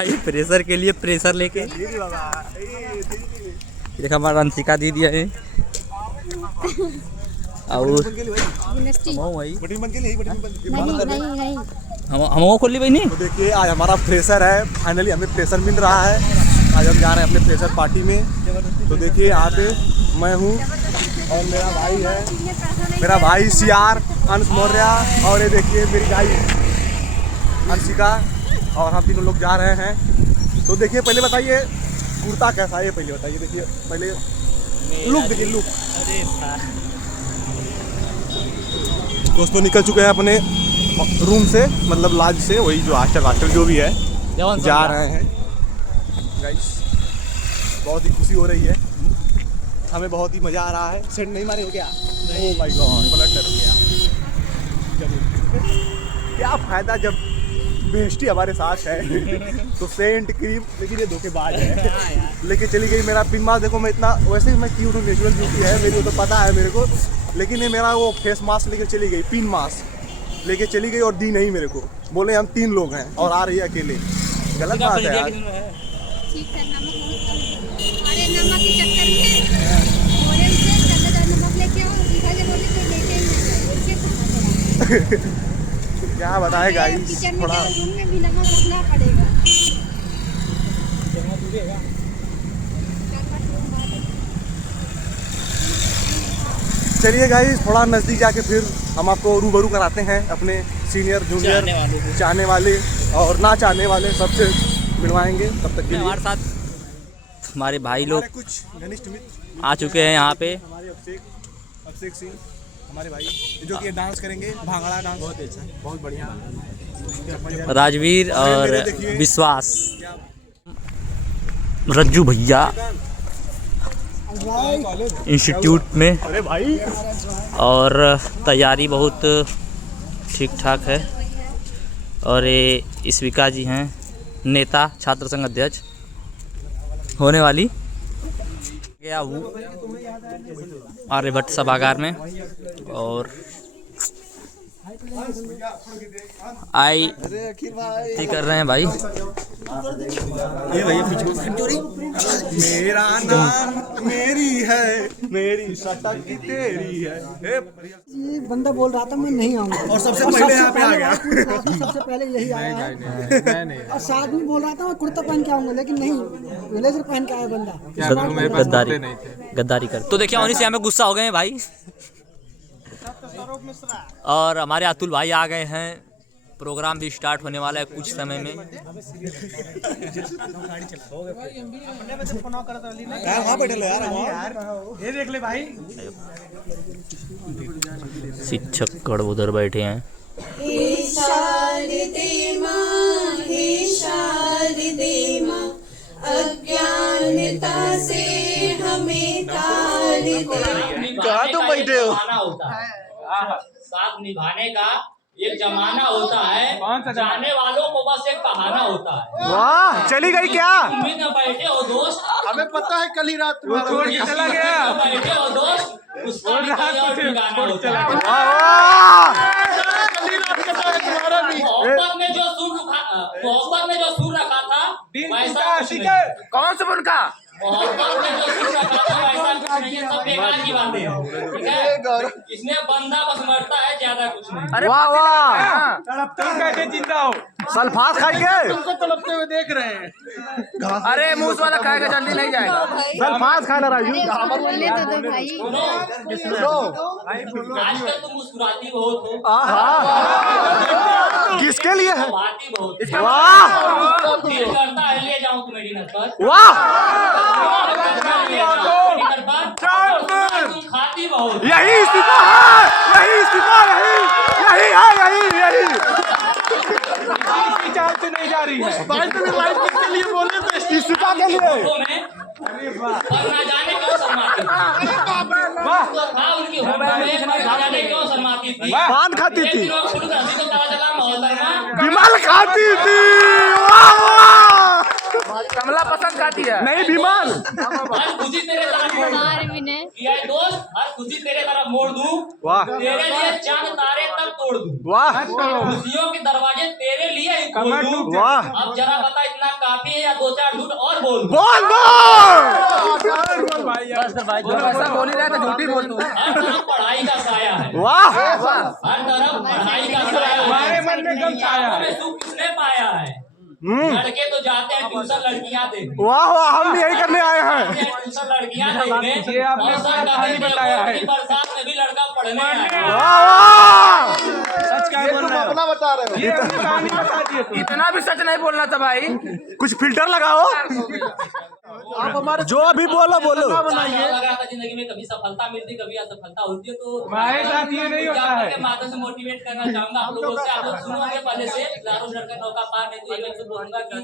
भाई प्रेशर के लिए प्रेशर लेके देखा हमारा अंशिका दीदी है और हम खोली भाई नहीं। तो देखिए आज हमारा फ्रेशर है, फाइनली हमें फ्रेशर मिल रहा है। आज हम जा रहे हैं अपने फ्रेशर पार्टी में। तो देखिए यहाँ पे मैं हूँ और मेरा भाई है, मेरा भाई CR अंश मौर्य, और ये देखिए मेरी गाई अंशिका, और हम तीनों लोग जा रहे हैं। तो देखिए पहले बताइए कुर्ता कैसा है, पहले बताइए। देखिए पहले लुक देखिए, लुक। दोस्तों निकल चुके हैं अपने रूम से, मतलब लॉज से, वही जो हॉस्टल जो भी है, जा रहे हैं गाइस। बहुत ही खुशी हो रही है, हमें बहुत ही मज़ा आ रहा है। सेंट नहीं मारे हो क्या? ओह माय गॉड, ब्लड डर गया। क्या फ़ायदा जब बेस्टी हमारे साथ है तो सेंट क्रीम, लेकिन ये धोखेबाज है। लेके चली गई मेरा पिन मास्क। देखो मैं इतना, वैसे ही मैं क्यूट हूँ, नेचुरल ब्यूटी है मेरी, वो तो पता है मेरे को, लेकिन ये मेरा वो फेस मास्क लेके चली गई, पिन मास्क लेके चली गई और दी नहीं मेरे को। बोले हम 3 लोग हैं और आ रही है अकेले। गलत बात है यार। क्या बताए गाइस, थोड़ा चलिए गाइस, थोड़ा नज़दीक जाके फिर हम आपको रूबरू कराते हैं अपने सीनियर जूनियर चाहने वाले और ना चाहने वाले सबसे मिलवाएंगे। तब तक के लिए हमारे साथ हमारे भाई लोग कुछ घनिष्ठ मित्र आ चुके हैं यहाँ पे। हमारे अभिषेक सिंह हमारे भाई, जो कि डांस करेंगे, भांगड़ा डांस। बहुत अच्छा, बहुत बढ़िया। राजवीर और विश्वास, रज्जू भैया इंस्टीट्यूट में, अरे भाई, और तैयारी बहुत ठीक ठाक है। और ये स्विका जी हैं, नेता छात्र संघ अध्यक्ष होने वाली गया वो आर्यभट्ट सभागार में। और आई कर रहे हैं भाई। ये भैया मेरा नाम मेरी है, मेरी सटक की तेरी है। ये बंदा बोल रहा था मैं नहीं आऊंगा, और सबसे पहले यहाँ पे आ गया। सबसे पहले यही आया है। और साथ में बोल रहा था मैं कुर्ता पहन के आऊंगा, लेकिन नहीं, ब्लेजर पहन के आया बंदा। गद्दारी कर। तो देखिए उन्हीं से हमें गुस्सा हो गए हैं भाई। और हमारे अतुल भाई आ गए हैं। प्रोग्राम भी स्टार्ट होने वाला है कुछ समय में। ये देख ले भाई, शिक्षक गण उधर बैठे हैं। अज्ञानता से हमें तार दे। कहाँ तुम बैठे हो? साथ निभाने का एक जमाना होता है, जाने वालों को बस एक बहाना होता है। वाह, चली गई क्या? उम्मीद में बैठे हो दोस्त, हमें पता है कल ही रात तुम्हारा चला गया। बैठे हो दोस्त, उसका भी कोई और ठिकाना होता है। मोहब्बत में जो सुर रखा था वैसा कुछ नहीं। कौन से मुल्क का? मोहब्बत में जो सुर रखा था वैसा कुछ नहीं है, सब बेकार की बातें हैं। ठीक है, इसमें बंदा बस मरता है, ज्यादा कुछ नहीं। अरे वाह वाह, तुम कैसे जिंदा हो? सल्फास खाएंगे? तुमको तड़पते हुए देख रहे हैं। अरे मूस वाला खाएगा जल्दी नहीं जाएगा। सल्फास खाना राजू। बोलने तो दो भाई। आजकल तुम मुस्कुराती बहुत हो, किसके लिए है? बाती बहुत हो। वाह दिल करता है ले जाऊं तुम्हें डिनर पर। वाह, डिनर पर तुम खाती बहुत। यही इस्तीफा है, यही इस्तीफा, यही है, यही चाल से नहीं जा रही है। किसके लिए बोले तो इस्तीफा के लिए। और ना जाने क्यों शर्माती थी। हाँ, उनकी होटल में ना जाने क्यों शर्माती थी। पान खाती थी, लोग शुरू से हंसी तो पता चला मोहतरमा विमल खाती थी। वाह वाह, कमला पसंद खाती है। नहीं विमल। हर खुशी तेरे तरफ मोड़ दूं। किया है दोस्त, हर खुशी तेरे तरफ मोड़ दूं। वाह तेरे लिए चांद तारे तक तोड़ दूं। वाह खुशियों के दरवाजे तेरे लिए ही खोल दूं। वाह, अब जरा बता इतना काफी है या 2-4 झूठ और बोल दूं? बोल बोल ऐसा बोल ही रहा था, झूठी बोल तू। हर तरफ पढ़ाई का साया है, वाह हर तरफ पढ़ाई का साया है। हमारे मन में कम छाया है। में सुख किसने पाया है? लड़के तो जाते हैं ट्यूशन लड़कियां देखने, वाह वाह हम भी यही करने आए हैं। ट्यूशन लड़कियां देखने, ये आपने और सर कहानी कहते हैं बताया है। कि बरसात में भी लड़का पढ़ने आया। वाह वाह सच क्या बोल रहे हो? बता रहे हो। ये अपनी कहानी बता दिए तुम। इतना भी सच नहीं बोलना था भाई। कुछ फिल्टर लगाओ। आप हमारे जो अभी बोलो बोलो। लग रहा था जिंदगी में कभी सफलता मिलती कभी असफलता होती है, तो हमारे साथ ये नहीं होता है। के माध्यम से मोटिवेट करना चाहूंगा आप लोगों से। आप लोग सुनोगे पहले से लहरों से डरकर नौका पार नहीं, तो एक बोलूंगा कि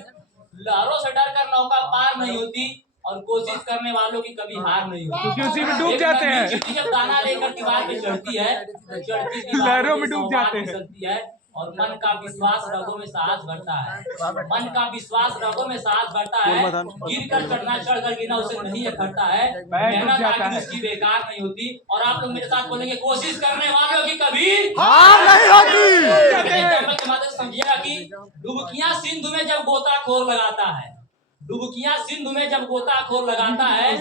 लहरों से डरकर नौका पार नहीं होती और कोशिश करने वालों की कभी हार नहीं होती, क्योंकि उसी में डूब जाते हैं। चींटी जब दाना लेकर दीवार पे चढ़ती है तो चढ़ती दीवार लहरों में डूब जाते हैं। चलती है और मन का विश्वास रगों में साहस बढ़ता है, मन का विश्वास रगों में साहस बढ़ता है। गिर कर चढ़ना, चढ़ कर गिरना उसे नहीं अखरता है, मेहनत आखिर उसकी बेकार नहीं होती। और आप लोग मेरे साथ बोलेंगे कोशिश करने वालों की कभी हार नहीं होती। के माध्यम से समझिएगा कि डुबकियां सिंधु में जब गोताखोर लगाता है, डुबकियां सिंधु में जब गोताखोर लगाता है,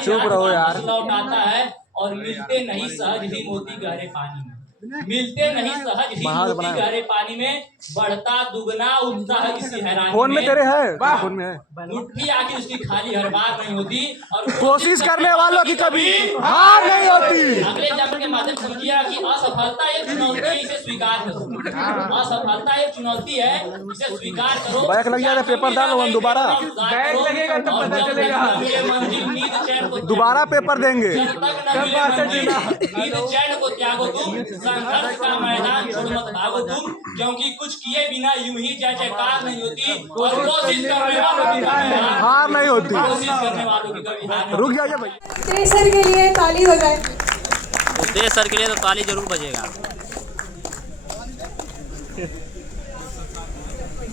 चुप रहो यार। लौट आता है और मिलते नहीं सहज ही मोती गहरे पानी में, मिलते नहीं सहज ही मोती गहरे पानी में, बढ़ता दुगना उत्साह इसी हैरानी फोन में तेरे है, फोन में है। मुट्ठी आके उसकी खाली हर बार नहीं होती और कोशिश करने वालों की कभी हार नहीं होती। अगले जन्म के माध्यम से समझिएगा कि असफलता एक चुनौती है, इसे स्वीकार करो। असफलता एक चुनौती है, इसे स्वीकार करो। बैक लग जाएगा, पेपर डालो हम दोबारा। बैक लगेगा तो पता चलेगा। दोबारा पेपर देंगे। नींद चैन को त्यागो तुम, संघर्ष का मैदान छोड़ मत भागो तुम, क्योंकि कुछ किए बिना यूं ही जय जयकार नहीं होती और कोशिश करने वालों की कभी हार नहीं होती। कोशिश करने वालों की कभी हार नहीं। रुक जाइए भाई। त्रेसर के लिए ताली हो जाए। उदय सर के लिए तो ताली जरूर बजेगा।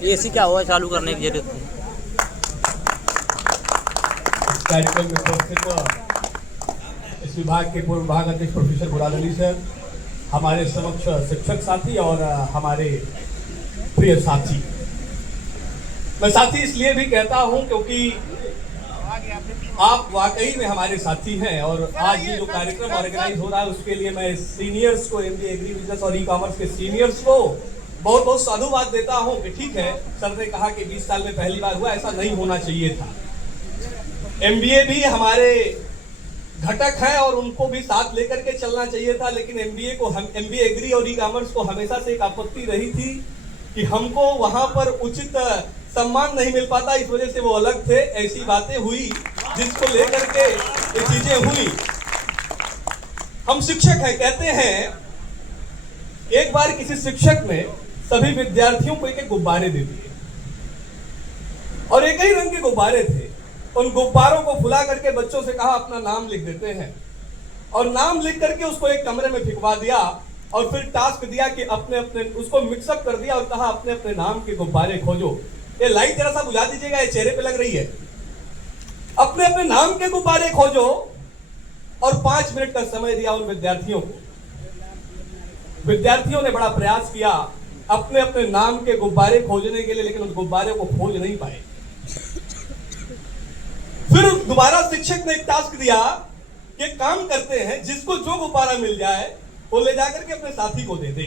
एसी क्या हुआ चालू करने की जरूरत नहीं। कार्यक्रम में उपस्थित इस विभाग के पूर्व विभाग अध्यक्ष प्रोफेसर मुराद अली सर, हमारे समक्ष शिक्षक साथी और हमारे प्रिय साथी। मैं साथी इसलिए भी कहता हूं क्योंकि आप वाकई में हमारे साथी हैं और आज ये जो कार्यक्रम ऑर्गेनाइज हो रहा है उसके लिए मैं सीनियर्स को, एमबीए एग्री बिजनेस और ई कॉमर्स के सीनियर्स को बहुत बहुत साधुवाद देता हूं कि ठीक है, सर ने कहा कि 20 साल में पहली बार हुआ, ऐसा नहीं होना चाहिए था। एमबीए भी हमारे घटक है और उनको भी साथ लेकर के चलना चाहिए था, लेकिन एमबीए को हम एमबीए एग्री और ई कॉमर्स को हमेशा से एक आपत्ति रही थी कि हमको वहां पर उचित सम्मान नहीं मिल पाता, इस वजह से वो अलग थे। ऐसी बातें हुई जिसको लेकर के ये चीजें हुई। हम शिक्षक हैं, कहते हैं एक बार किसी शिक्षक ने सभी विद्यार्थियों को एक गुब्बारे दे दिए और एक ही रंग के गुब्बारे थे। उन गुब्बारों को फुला करके बच्चों से कहा अपना नाम लिख देते हैं और नाम लिख करके उसको एक कमरे में फिकवा दिया और फिर टास्क दिया कि अपने अपने उसको मिक्सअप कर दिया और कहा अपने अपने नाम के गुब्बारे खोजो। ये लाइट जरा सा बुझा दीजिएगा, ये चेहरे पे लग रही है। अपने अपने नाम के गुब्बारे खोजो और 5 मिनट का समय दिया उन विद्यार्थियों को। विद्यार्थियों ने बड़ा प्रयास किया अपने अपने नाम के गुब्बारे खोजने के लिए, लेकिन उस गुब्बारे को खोज नहीं पाए। फिर दोबारा शिक्षक ने एक टास्क दिया कि काम करते हैं, जिसको जो गुब्बारा मिल जाए वो ले जाकर के अपने साथी को दे दे।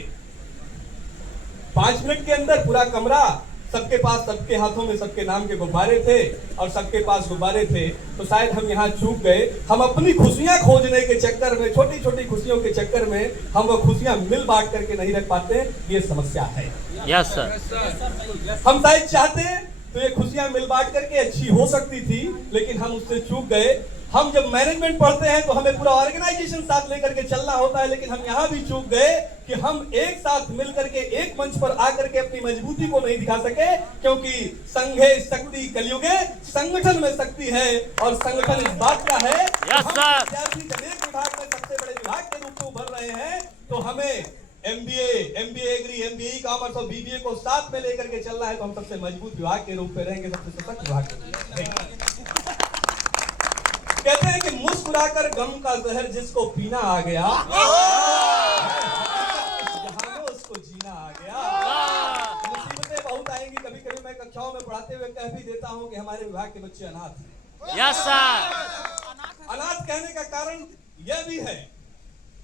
5 मिनट के अंदर पूरा कमरा, सबके पास, सबके हाथों में सबके नाम के गुब्बारे थे और सबके पास गुब्बारे थे। तो शायद हम यहाँ चूक गए। हम अपनी खुशियां खोजने के चक्कर में, छोटी छोटी खुशियों के चक्कर में हम वो खुशियां मिल बांट करके नहीं रख पाते। ये समस्या है। Yes sir. हम शायद चाहते तो ये खुशियां मिल बांट करके अच्छी हो सकती थी, लेकिन हम उससे चूक गए। हम जब मैनेजमेंट पढ़ते हैं तो हमें पूरा ऑर्गेनाइजेशन साथ लेकर के चलना होता है, लेकिन हम यहाँ भी चूक गए कि हम एक साथ मिल करके एक मंच पर आकर के अपनी मजबूती को नहीं दिखा सके, क्योंकि संघे शक्ति कलयुगे, संगठन में शक्ति है और संगठन इस बात का है। विद्यार्थी जब एक विभाग में सबसे बड़े विभाग के रूप में उभर रहे हैं तो हमें MBA agri, MBA e commerce और बीबीए को साथ में लेकर के चलना है। तो हम सबसे मजबूत विभाग के रूप में रहेंगे, सबसे सशक्त विभाग के रूप में रहेंगे। कहते हैं कि मुस्कुराकर गम का जहर जिसको पीना आ गया, उसको जीना आ गया। मुसीबतें बहुत आएंगी, कभी कभी मैं कक्षाओं में पढ़ाते हुए कह भी देता हूं कि हमारे विभाग के बच्चे अनाथ हैं। Yes sir. अनाथ कहने का कारण यह भी है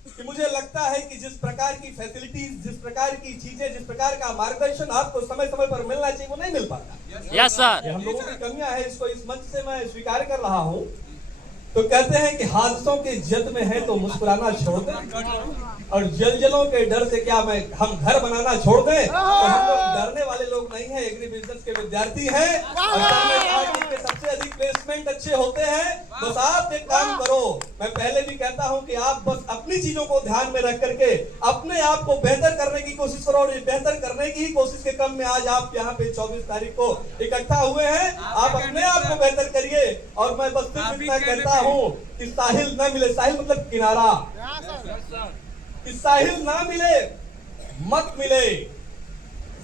कि मुझे लगता है कि जिस प्रकार की फैसिलिटीज, जिस प्रकार की चीजें, जिस प्रकार का मार्गदर्शन आपको समय समय पर मिलना चाहिए वो नहीं मिल पाता। Yes sir. ये हम लोगों की कमियां है, इसको इस मंच से मैं स्वीकार कर रहा हूं। तो कहते हैं कि हादसों के जद में है तो मुस्कुराना छोड़ दें, और जलजलों के डर से क्या हम घर बनाना छोड़ दें। तो हम लोग डरने वाले लोग नहीं हैं, एग्री बिजनेस के विद्यार्थी हैं, और सबसे अधिक प्लेसमेंट अच्छे होते हैं। बस आप एक काम करो, मैं पहले भी कहता हूं कि आप बस अपनी चीजों को ध्यान में रख करके अपने आप को बेहतर करने की कोशिश करो, और बेहतर करने की ही कोशिश के क्रम में आज आप यहाँ पे 24 तारीख को इकट्ठा हुए हैं। आप अपने आप को बेहतर करिए, और मैं बस सिर्फ इतना कहता हूँ कि साहिल न मिले, साहिल मतलब किनारा, कि साहिल ना मिले मत मिले,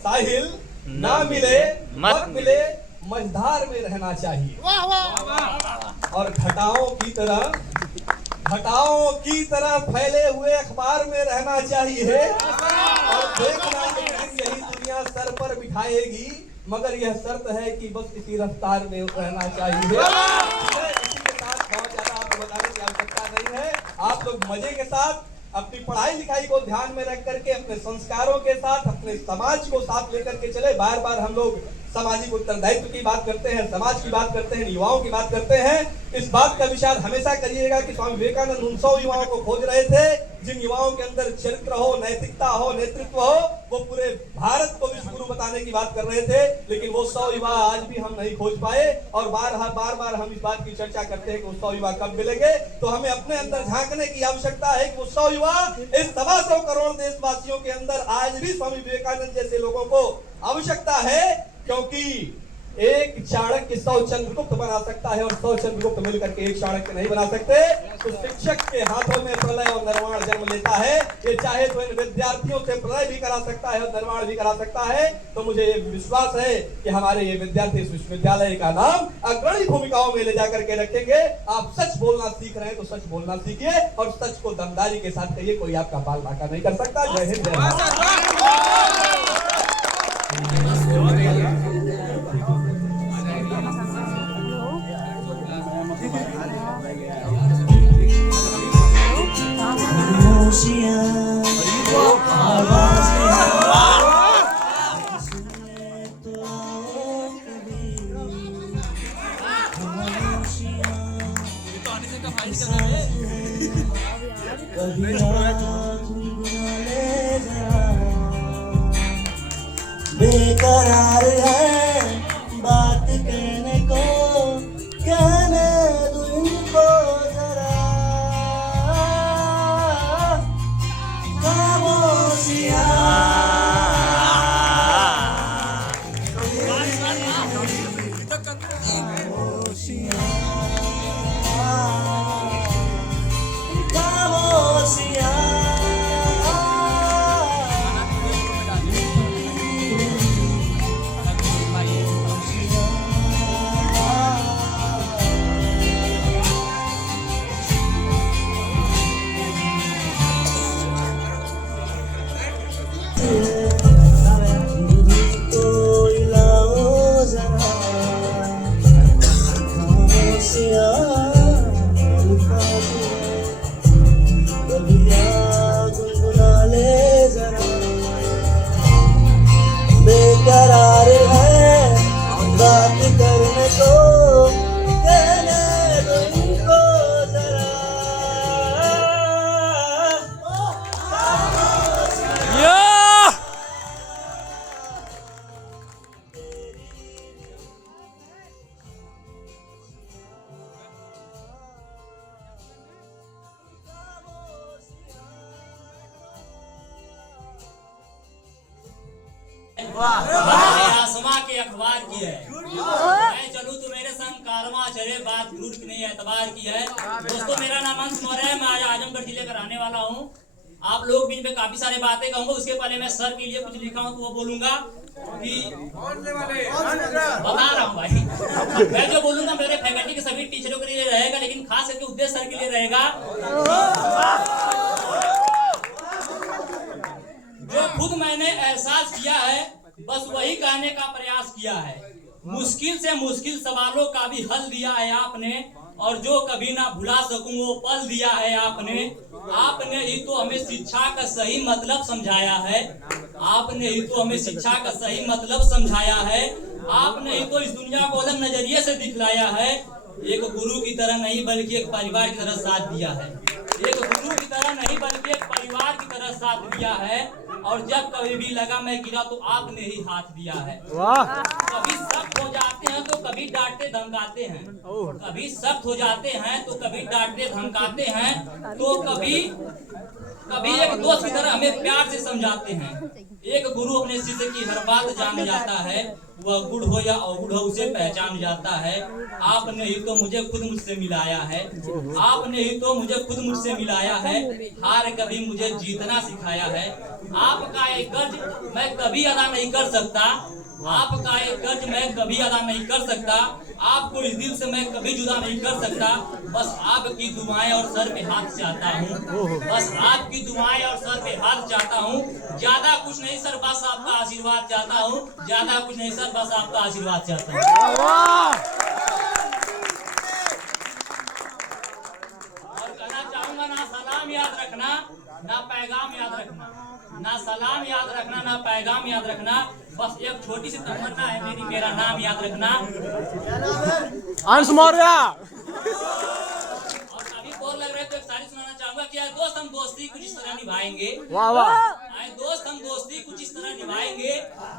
साहिल ना मिले मत मिले, मझधार में रहना चाहिए, और घटाओं की तरह फैले हुए अखबार में रहना चाहिए, और देखना यही दुनिया सर पर बिठाएगी, मगर यह शर्त है कि बस इसी रफ्तार में रहना चाहिए। इसी के साथ बहुत ज्यादा आपको बताने की आवश्यकता नहीं है। आप लोग मजे के साथ अपनी पढ़ाई लिखाई को ध्यान में रख करके अपने संस्कारों के साथ अपने समाज को साथ लेकर के चले। बार बार हम लोग सामाजिक उत्तरदायित्व की बात करते हैं, समाज की बात करते हैं, युवाओं की बात करते हैं। इस बात का विचार हमेशा करिएगा कि स्वामी विवेकानंद उन 100 युवाओं को खोज रहे थे जिन युवाओं के अंदर चरित्र हो, नैतिकता हो, नेतृत्व हो। वो पूरे भारत को विश्व गुरु बताने की बात कर रहे थे, लेकिन वो 100 युवा आज भी हम नहीं खोज पाए, और बार बार हम इस बात की चर्चा करते हैं कि वो 100 युवा कब मिलेंगे। तो हमें अपने अंदर झांकने की आवश्यकता है कि वो 100 युवा इस 125 करोड़ देशवासियों के अंदर आज भी स्वामी विवेकानंद जैसे लोगों को आवश्यकता है, क्योंकि एक चाणक्य 100 चंद्रगुप्त बना सकता है, और 100 चंद्रगुप्त मिलकर के एक चाणक्य नहीं बना सकते। तो शिक्षक के हाथों में प्रलय और निर्वाण जन्म लेता है। ये चाहे तो इन विद्यार्थियों से प्रलय भी करा सकता है और निर्वाण भी करा सकता है। तो मुझे ये विश्वास है कि हमारे ये विद्यार्थी इस विश्वविद्यालय का नाम अग्रणी भूमिकाओं में ले जाकर के रखेंगे। आप सच बोलना सीख रहे हैं तो सच बोलना सीखिए, और सच को दमदारी के साथ कहिए, कोई आपका बाल बांका नहीं कर सकता। जय हिंद, जय भारत। बेकरार है बात कहने को, कहने दो इनको जरा, खामोशियां बेकरार है बात करने को, कहने दो इनको जरा। आसमां के अखबार की है, मैं चलूं तो मेरे संग कारवां चले, बात झूठ की नहीं एतबार की है। दोस्तों, मेरा नाम अंश मौर्य है, मैं आज आजमगढ़ जिले का रहने वाला हूं। आप लोग भी इन पे काफी सारी बातें कहूंगा, उसके पहले मैं सर के लिए कुछ लिखा हूं तो वो बोलूंगा कि बता रहा हूं भाई। मैं जो बोलूंगा मेरे फैकल्टी के सभी टीचरों के लिए रहेगा, लेकिन खास करके उद्देश्य सर के लिए रहेगा। जो खुद मैंने एहसास किया है बस वही कहने का प्रयास किया है। मुश्किल से मुश्किल सवालों का भी हल दिया है आपने, और जो कभी ना भुला सकूं वो पल दिया है आपने। आपने ही तो हमें शिक्षा का सही मतलब समझाया है, आपने ही तो हमें शिक्षा का सही मतलब समझाया है, आपने ही तो इस दुनिया को अलग नजरिए से दिखलाया है। एक गुरु की तरह नहीं बल्कि एक परिवार की तरह साथ दिया है, एक गुरु की तरह नहीं बल्कि एक परिवार की तरह साथ दिया है। और जब कभी भी लगा मैं गिरा तो आपने ही हाथ दिया है। कभी सख्त हो जाते हैं तो कभी डांटते धमकाते हैं, कभी सख्त हो जाते हैं तो कभी डांटते धमकाते हैं, तो कभी एक दोस्त की तरह हमें प्यार से समझाते हैं। एक गुरु अपने शिष्य की हर बात जान जाता है, वह गुड़ हो या अवगुड़ हो उसे पहचान जाता है। आपने ही तो मुझे खुद मुझसे मिलाया है, आपने ही तो मुझे खुद मुझसे मिलाया है। हार कभी मुझे जीतना सिखाया है। आपका एक कर्ज मैं कभी अदा नहीं कर सकता, आपका एक कर्ज मैं कभी अदा नहीं कर सकता, आपको इस दिल से मैं कभी जुदा नहीं कर सकता। बस आपकी दुआएं और सर पे हाथ चाहता हूँ, बस आपकी दुआएं और सर पे हाथ चाहता हूँ। ज्यादा कुछ नहीं सर, बस आपका आशीर्वाद चाहता हूँ, ज्यादा कुछ नहीं सर, बस आपका आशीर्वाद चाहता हूँ। और कहना चाहूंगा, ना सलाम याद रखना ना पैगाम याद रखना, ना सलाम याद रखना ना पैगाम याद रखना। बस एक छोटी सी तमन्ना है मेरी, मेरा नाम याद रखना। अंश मौर्य। और अभी बोल लग रहे तो एक शायरी सुनाना चाहूंगा कि यार दोस्त हम दोस्ती कुछ इस तरह निभाएंगे, वाह वाह, आए दोस्त हम दोस्ती कुछ इस तरह निभाएंगे।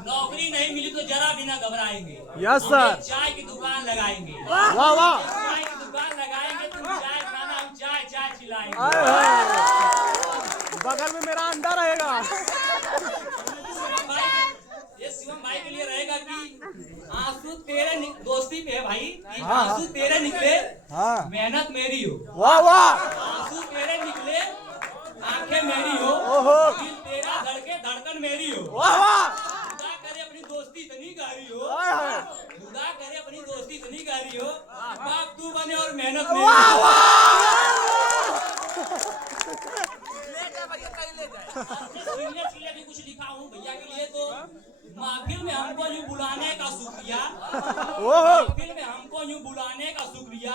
नौकरी नहीं मिली तो जरा भी ना घबराएंगे, यस सर। चाय की दुकान लगाएंगे, वाह वाह, चाय की दुकान लगाएंगे, तुम चाय बनाना हम चाय चाय खिलाएंगे। बगल में मेरा अंडा रहेगा। ये शिवम भाई के लिए रहेगा कि आंसू तेरे दोस्ती पे है भाई, कि आंसू तेरे निकले मेहनत मेरी हो, वाह वाह, आंसू तेरे निकले आंखें मेरी हो, दिल तेरा धड़के धड़कन मेरी हो। वाह वाह, खुदा करे अपनी दोस्ती इतनी गहरी हो, खुदा करे अपनी दोस्ती इतनी गहरी हो, बाप तू बने और मेहनत मेरी हो। सीनियर्स के लिए भी कुछ लिखा हूँ भैया के लिए। तो महफिल में हमको यूँ बुलाने का शुक्रिया, महफिल में हमको यूँ बुलाने का शुक्रिया,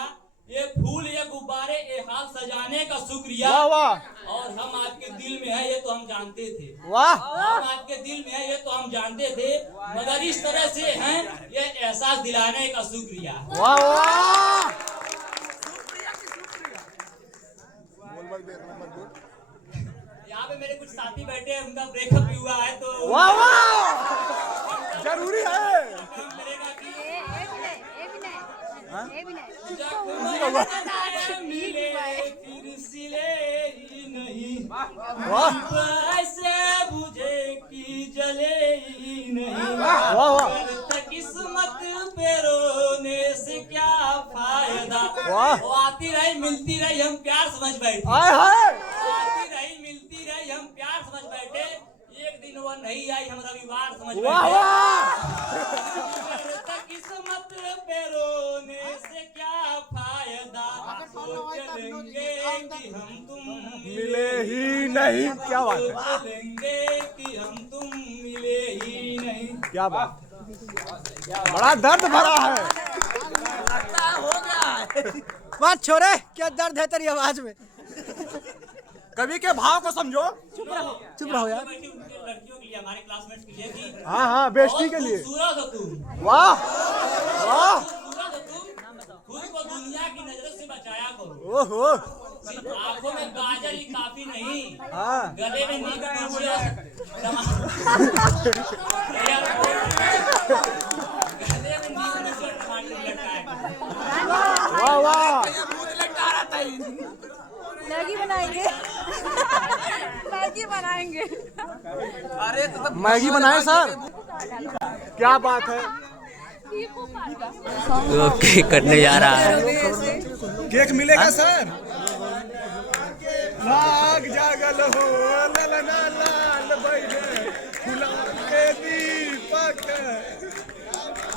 ये फूल ये गुब्बारे ये हाल सजाने का शुक्रिया। और हम आपके दिल में है ये तो हम जानते थे, हम आपके दिल में है ये तो हम जानते थे, मगर इस तरह से हैं ये एहसास दिलाने का शुक्रिया। यहाँ पे मेरे कुछ साथी बैठे हैं, उनका ब्रेकअप भी हुआ है, तो वाह वाह, जरूरी है। मिले फिर सिले ही नहीं, वाह ऐसे बुझे कि जले ही नहीं, वाह, किस्मत पे रोने से क्या फायदा। वाह, वो आती रही मिलती रही हम प्यार समझ बैठे, आती रही मिलती रही हम प्यार समझ बैठे, एक दिन वो नहीं आई हम रविवार समझ बैठे। किस्मत पे रोने से क्या फायदा, सोचेंगे कि हम तुम मिले ही नहीं। क्या बात है, सोचेंगे कि हम तुम मिले ही नहीं। क्या बात, बड़ा दर्द भरा है। बात छोड़े, क्या दर्द है तेरी आवाज में। कवि के भाव को समझो। चुप रहो यार। लड़कियों के लिए, हमारे क्लासमेट्स के लिए कि हाँ बेइज्जती के लिए। खूबसूरत हो तुम, वाह वाह, खूबसूरत हो तुम, खुद को दुनिया की नजर से बचाया करो। ओहो, सिर्फ आंखों में गाजर ही काफी नहीं, हाँ, गले में नींद लीजिए, गले में नींद लीजिए और टमाटर लटकाया। वाह वाह, मैगी बनाएंगे मैगी बनाएंगे। मैगी बनाए सर, क्या बात है। तो केक कटने जा रहा है। केक मिलेगा सर। लाग जागल हो ललना लाल बैठे गुलाब के दीपक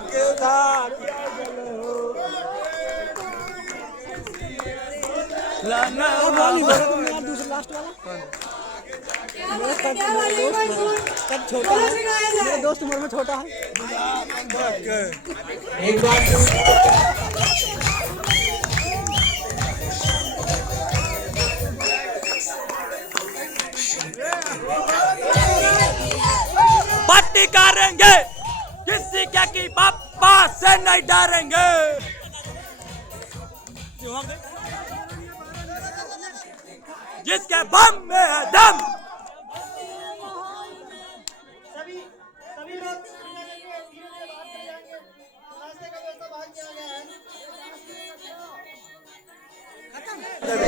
के धार जागल हो दूसरा लास्ट वाला सब छोटा है, मेरा दोस्त उम्र में छोटा है। एक बार पार्टी करेंगे, किसी क्या की पापा से नहीं डरेंगे। जिसके बम में है दम।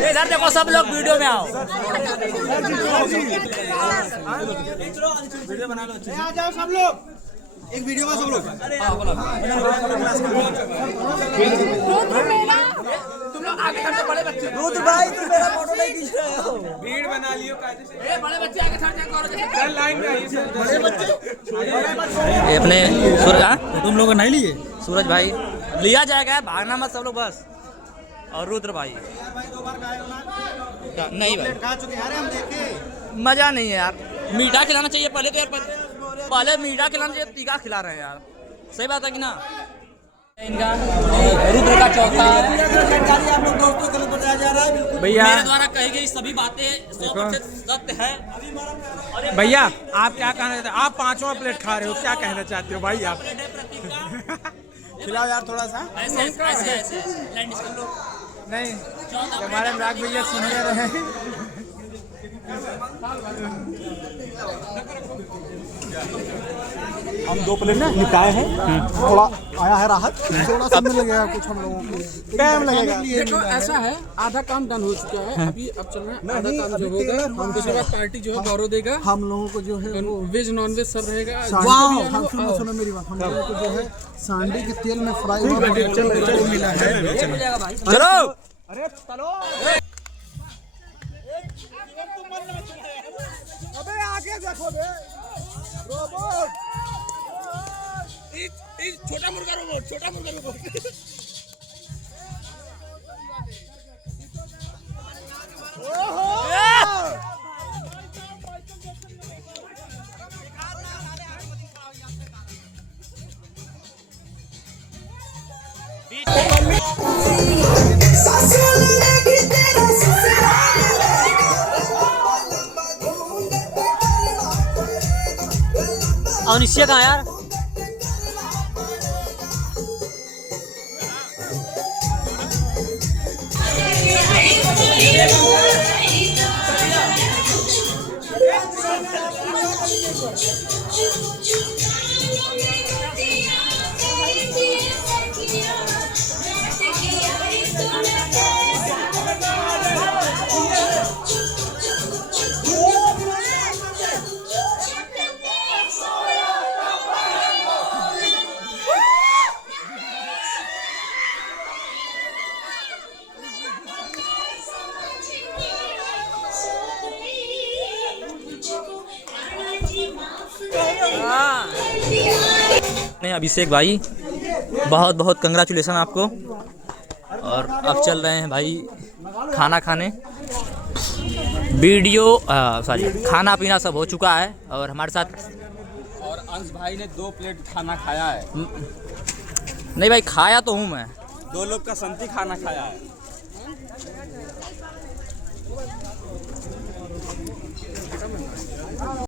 इधर देखो सब लोग वीडियो में आओ। आ जाओ सब लोग, एक वीडियो में सब लोग। तुम लोग आगे खड़े बड़े बच्चे। दूध भाई तुम मेरा फोटो नहीं खींच रहे हो। भीड़ बना लियो कायदे से। बड़े बच्चे आगे खड़े लाइन में आइए सर। बड़े बच्चे अपने सूरज, तुम लोग नहीं लिए? सूरज भाई लिया जाएगा, भागना मत सब लोग बस। और रुद्र भाई नहीं भाई, खा चुके हैं हम, देखे मजा नहीं है यार। मीठा खिलाना चाहिए पहले तो यार, पहले मीठा खिलाना चाहिए, तीखा खिला रहे हैं यार। सही बात है कि ना? इनका रुद्र का चौथा जानकारी आप लोग दोस्तों गलत बताया जा रहा है बिल्कुल। भैया मेरे द्वारा कही गई सभी बातें 100% सत्य है। भैया आप क्या कहना चाहते हैं? आप 5वां प्लेट खा रहे हो, क्या कहना चाहते हो भाई आप? खिलाओ यार थोड़ा सा। ऐसे ऐसे ऐसे लैंड इसका नहीं, हमारे राग भैया सीनियर हैं। हम 2 प्लेट निपटाए हैं, थोड़ा आया है राहत, थोड़ा समय लगेगा कुछ हम लोगों को, टाइम लगेगा। देखो ऐसा है, आधा काम डन हो चुका है, अभी अब चल रहा है आधा काम जो होगा हम दूसरी बार पार्टी जो है गौरव देगा। हम लोगों को जो है वो वेज नॉन वेज सब रहेगा। सुनो मेरी बात, हम लोगों को जो है सांडी के तेल में फ्राई हुआ पोटैटो मिला है। चलो अबे आगे देखो बे, रोबोट। छोटा मुर्गा रोबोट, छोटा मुर्गा रोबोट। और निश्चय कहाँ यार? नहीं अभिषेक भाई, बहुत बहुत कंग्रेचुलेसन आपको। और अब चल रहे हैं भाई खाना खाने। वीडियो सॉरी खाना पीना सब हो चुका है और हमारे साथ और अंश भाई ने 2 प्लेट खाना खाया है। नहीं भाई, खाया तो हूँ मैं। 2 लोग का संती खाना खाया है।